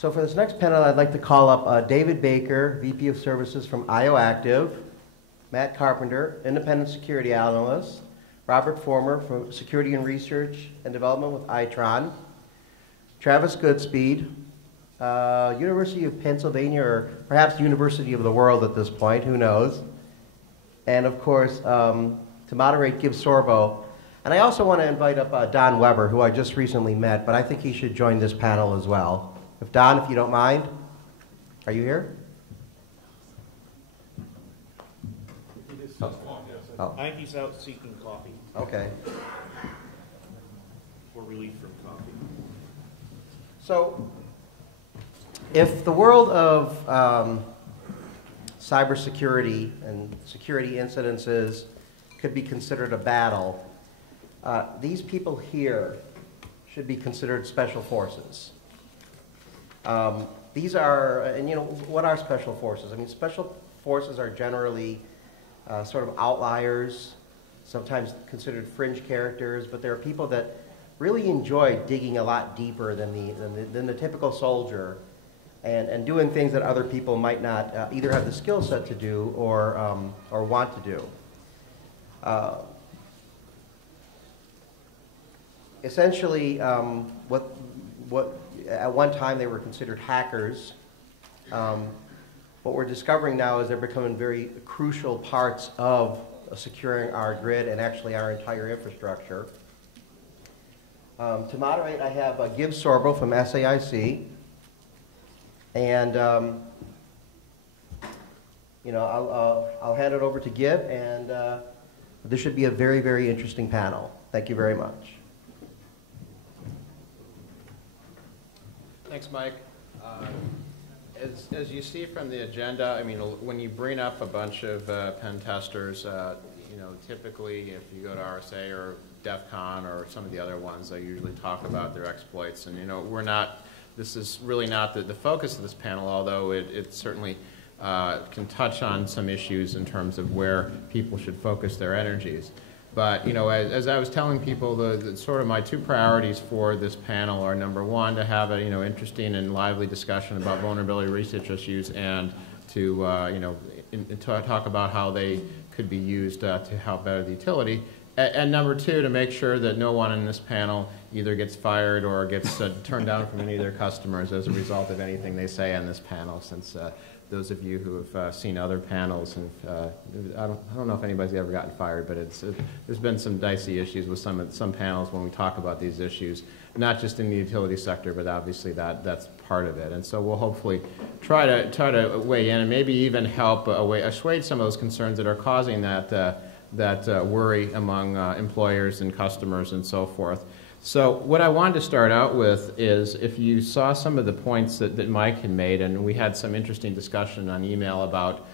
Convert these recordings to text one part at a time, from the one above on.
So for this next panel, I'd like to call up David Baker, VP of Services from IOActive, Matt Carpenter, Independent Security Analyst, Robert Former from Security and Research and Development with Itron, Travis Goodspeed, University of Pennsylvania, or perhaps University of the World at this point, who knows, and of course, to moderate, Gibb Sorbo. And I also want to invite up Don Weber, who I just recently met, but I think he should join this panel as well. If Don, if you don't mind, are you here? Oh. I think he's out seeking coffee. Okay. Or relief from coffee. So, if the world of cybersecurity and security incidences could be considered a battle, these people here should be considered special forces. These are, and you know, what are special forces? I mean, special forces are generally sort of outliers, sometimes considered fringe characters, but there are people that really enjoy digging a lot deeper than the typical soldier and doing things that other people might not either have the skill set to do or want to do. Essentially, what at one time they were considered hackers. What we're discovering now is they're becoming very crucial parts of securing our grid and actually our entire infrastructure. To moderate, I have Gibb Sorbo from SAIC, and you know, I'll hand it over to Gibb, and this should be a very, very interesting panel. Thank you very much. Thanks, Mike. As you see from the agenda, I mean, when you bring up a bunch of pen testers, you know, typically if you go to RSA or DEF CON or some of the other ones, they usually talk about their exploits. And, you know, this is really not the focus of this panel, although it certainly can touch on some issues in terms of where people should focus their energies. But, you know, as I was telling people, the sort of my two priorities for this panel are, number one, to have a, you know, interesting and lively discussion about vulnerability research issues, and to, you know, to talk about how they could be used to help better the utility. And number two, to make sure that no one in this panel either gets fired or gets turned down from any of their customers as a result of anything they say on this panel, since those of you who have seen other panels, and I don't know if anybody's ever gotten fired, but there's been some dicey issues with some panels when we talk about these issues, not just in the utility sector, but obviously that's part of it. And so we'll hopefully try to weigh in and maybe even help assuage some of those concerns that are causing that worry among employers and customers and so forth. So what I wanted to start out with is, if you saw some of the points that Mike had made, and we had some interesting discussion on email about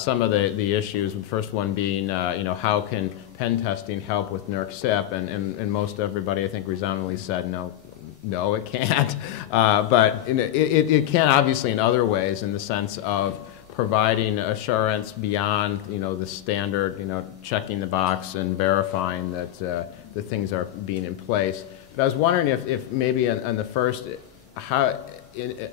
some of the issues, the first one being, you know, how can pen testing help with NERC CIP, and most everybody, I think, resoundingly said no, it can't. But it can obviously in other ways, in the sense of providing assurance beyond, you know, the standard, you know, checking the box and verifying that the things are being in place. But I was wondering if maybe on the first,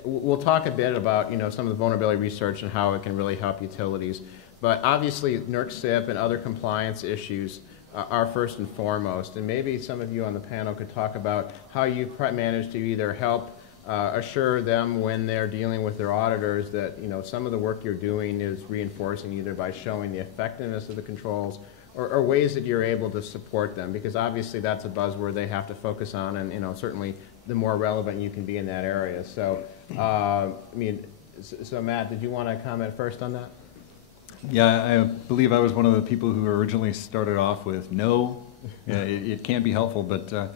we'll talk a bit about, you know, some of the vulnerability research and how it can really help utilities. But obviously NERC CIP and other compliance issues are first and foremost. And maybe some of you on the panel could talk about how you manage to either help assure them when they're dealing with their auditors that, you know, some of the work you're doing is reinforcing either by showing the effectiveness of the controls or ways that you're able to support them, because obviously that's a buzzword they have to focus on, and, you know, certainly the more relevant you can be in that area. So, I mean, so Matt, did you want to comment first on that? Yeah, I believe I was one of the people who originally started off with no, it can be helpful, but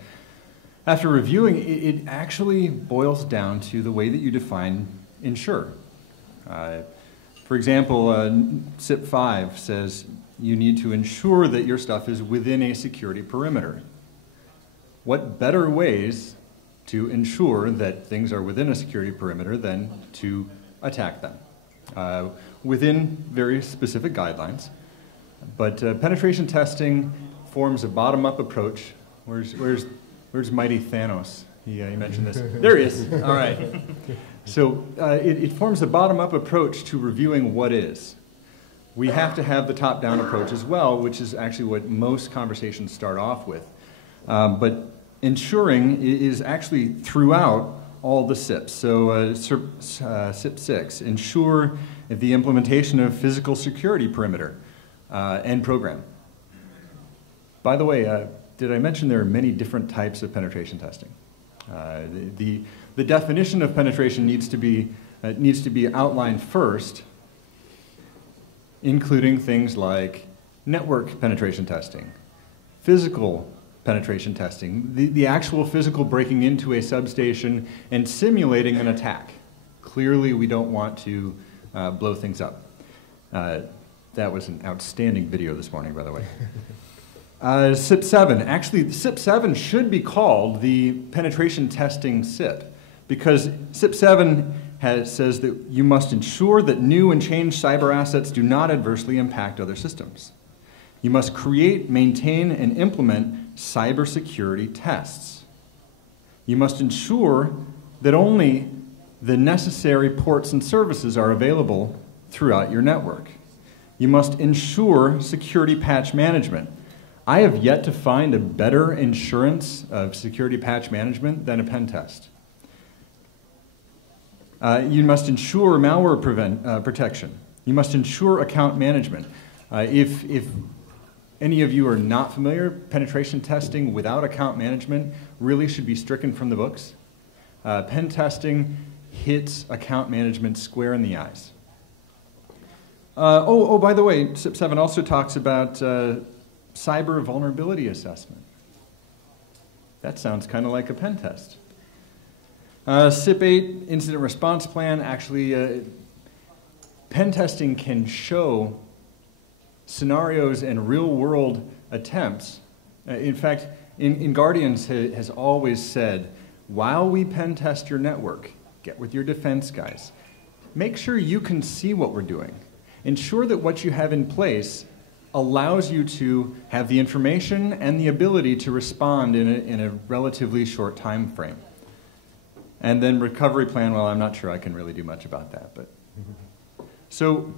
after reviewing, it actually boils down to the way that you define ensure. For example, CIP 5 says you need to ensure that your stuff is within a security perimeter. What better ways to ensure that things are within a security perimeter than to attack them? Within very specific guidelines. But penetration testing forms a bottom-up approach. Where's mighty Thanos? Yeah, you mentioned this. There he is. All right. So it forms a bottom-up approach to reviewing what is. We have to have the top-down approach as well, which is actually what most conversations start off with. But ensuring is actually throughout all the SIPs. So SIP 6, ensure the implementation of physical security perimeter and program. By the way, did I mention there are many different types of penetration testing? The definition of penetration needs to be outlined first, including things like network penetration testing, physical penetration testing, the actual physical breaking into a substation and simulating an attack. Clearly, we don't want to blow things up. That was an outstanding video this morning, by the way. SIP 7. Actually, SIP 7 should be called the penetration testing SIP, because SIP 7 says that you must ensure that new and changed cyber assets do not adversely impact other systems. You must create, maintain, and implement cybersecurity tests. You must ensure that only the necessary ports and services are available throughout your network. You must ensure security patch management. I have yet to find a better insurance of security patch management than a pen test. You must ensure malware protection. You must ensure account management. If any of you are not familiar, penetration testing without account management really should be stricken from the books. Pen testing hits account management square in the eyes. By the way, SIP 7 also talks about cyber vulnerability assessment. That sounds kind of like a pen test. SIP 8, incident response plan. Actually, pen testing can show scenarios and real-world attempts. In fact, in Guardians has always said, while we pen test your network, get with your defense guys. Make sure you can see what we're doing. Ensure that what you have in place allows you to have the information and the ability to respond in a relatively short time frame. And then recovery plan, well, I'm not sure I can really do much about that. But so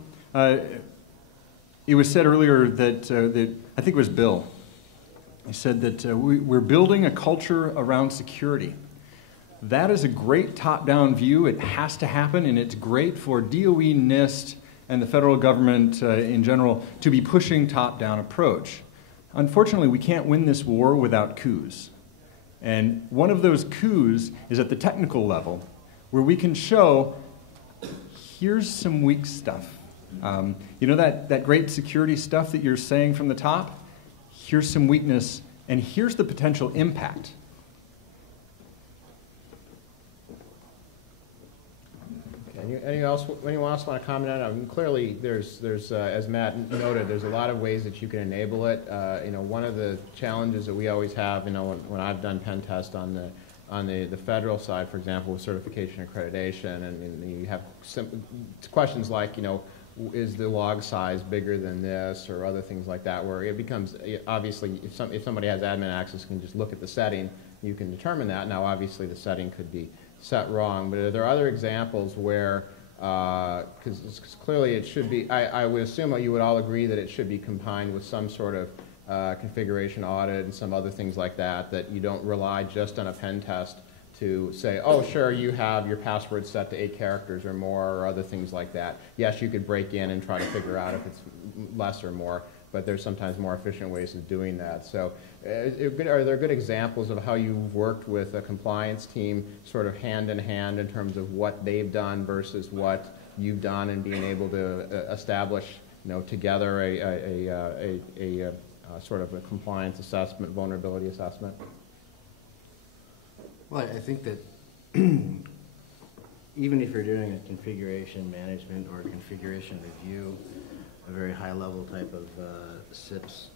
it was said earlier that I think it was Bill. He said that we're building a culture around security. That is a great top-down view. It has to happen, and it's great for DOE, NIST, and the federal government in general to be pushing top-down approach. Unfortunately, we can't win this war without coups. And one of those coups is at the technical level, where we can show, here's some weak stuff. You know that great security stuff that you're saying from the top? Here's some weakness, and here's the potential impact. Anyone else want to comment on it? I mean, clearly, there's as Matt noted, there's a lot of ways that you can enable it. One of the challenges that we always have, when I've done pen test on the federal side, for example, with certification accreditation, and you have questions like, is the log size bigger than this, or other things like that, where it becomes, obviously, if somebody has admin access, can just look at the setting, you can determine that. Now, obviously, the setting could be set wrong, but are there other examples where, because clearly it should be, I would assume you would all agree that it should be combined with some sort of configuration audit and some other things like that you don't rely just on a pen test to say, oh, sure, you have your password set to 8 characters or more, or other things like that. Yes, you could break in and try to figure out if it's less or more, but there's sometimes more efficient ways of doing that. So are there good examples of how you've worked with a compliance team sort of hand in hand in terms of what they've done versus what you've done, and being able to establish together a sort of a compliance assessment, vulnerability assessment? Well, I think that even if you're doing a configuration management or a configuration review, a very high-level type of SIPS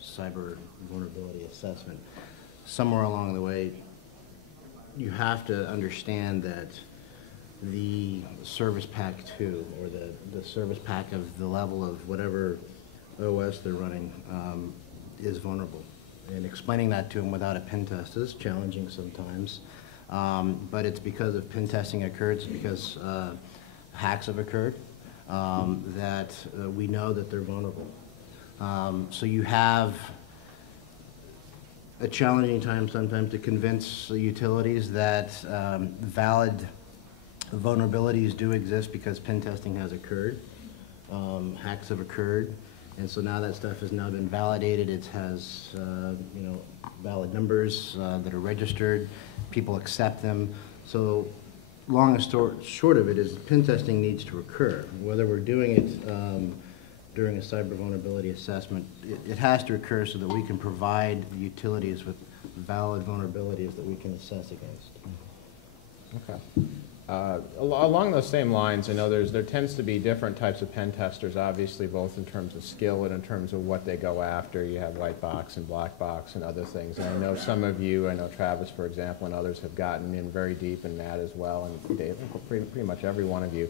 cyber vulnerability assessment, somewhere along the way, you have to understand that the service pack 2, or the service pack of the level of whatever OS they're running, is vulnerable. and explaining that to them without a pen test is challenging sometimes. But it's because of pen testing occurred, it's because hacks have occurred, that we know that they're vulnerable. So you have a challenging time sometimes to convince the utilities that valid vulnerabilities do exist because pen testing has occurred, hacks have occurred, and so now that stuff has now been validated. It has you know, valid numbers that are registered. People accept them. So long and short of it is pen testing needs to occur. Whether we're doing it during a cyber vulnerability assessment, it has to occur so that we can provide the utilities with valid vulnerabilities that we can assess against. Okay. Along those same lines, I know there tends to be different types of pen testers, obviously, both in terms of skill and in terms of what they go after. You have white box and black box and other things. And I know some of you, I know Travis, for example, and others have gotten in very deep, and Matt as well, and Dave, pretty much every one of you,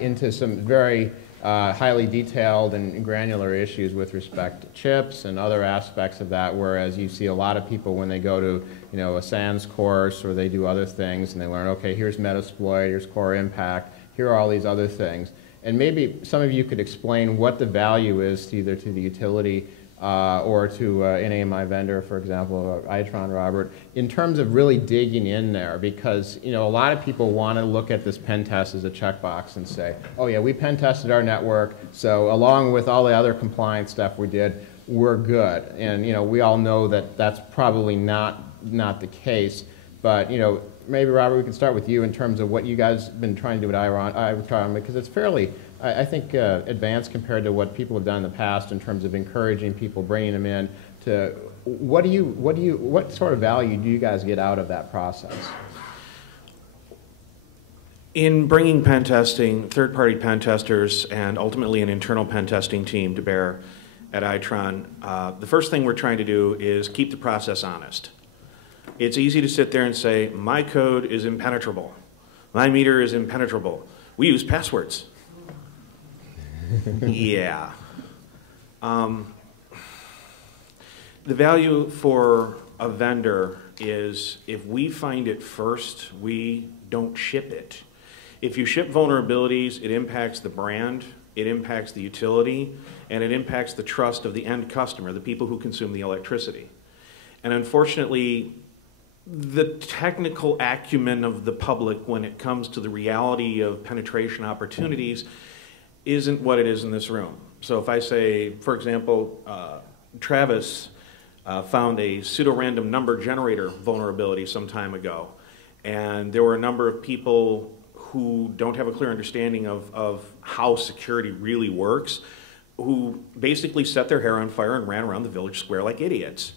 into some very highly detailed and granular issues with respect to chips and other aspects of that, whereas you see a lot of people when they go to, you know, a SANS course or they do other things and they learn, okay, here's Metasploit, here's core impact, here are all these other things. And maybe some of you could explain what the value is to either to the utility or to an AMI vendor, for example, Itron, Robert, in terms of really digging in there, because, you know, a lot of people want to look at this pen test as a checkbox and say, oh yeah, we pen tested our network, so along with all the other compliance stuff we did, we're good. And, you know, we all know that that's probably not the case, but, you know, maybe, Robert, we can start with you in terms of what you guys have been trying to do with Itron, because it's fairly, I think, advanced compared to what people have done in the past in terms of encouraging people, bringing them in to, what sort of value do you guys get out of that process? In bringing pen testing, third-party pen testers, and ultimately an internal pen testing team to bear at Itron, the first thing we're trying to do is keep the process honest. It's easy to sit there and say, my code is impenetrable. My meter is impenetrable. We use passwords. Yeah. The value for a vendor is if we find it first, we don't ship it. If you ship vulnerabilities, it impacts the brand, it impacts the utility, and it impacts the trust of the end customer, the people who consume the electricity. And unfortunately, the technical acumen of the public when it comes to the reality of penetration opportunities isn't what it is in this room. So if I say, for example, Travis found a pseudo-random number generator vulnerability some time ago, and there were a number of people who don't have a clear understanding of how security really works, who basically set their hair on fire and ran around the village square like idiots.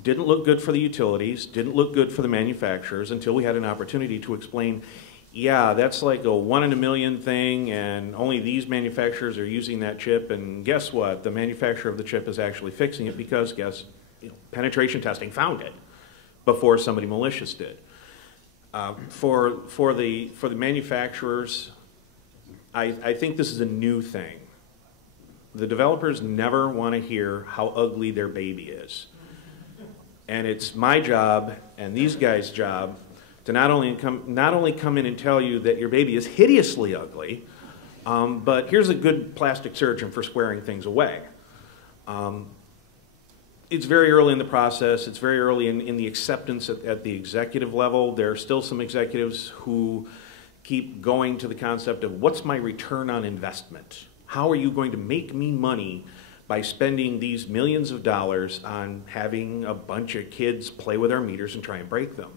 Didn't look good for the utilities, didn't look good for the manufacturers until we had an opportunity to explain, yeah, that's like a 1 in a million thing, and only these manufacturers are using that chip, and guess what? The manufacturer of the chip is actually fixing it because, penetration testing found it before somebody malicious did. For the manufacturers, I think this is a new thing. The developers never want to hear how ugly their baby is. And it's my job and these guys' job to not only come in and tell you that your baby is hideously ugly, but here's a good plastic surgeon for squaring things away. It's very early in the process. It's very early in the acceptance at the executive level. There are still some executives who keep going to the concept of what's my return on investment? How are you going to make me money by spending these millions of dollars on having a bunch of kids play with our meters and try and break them?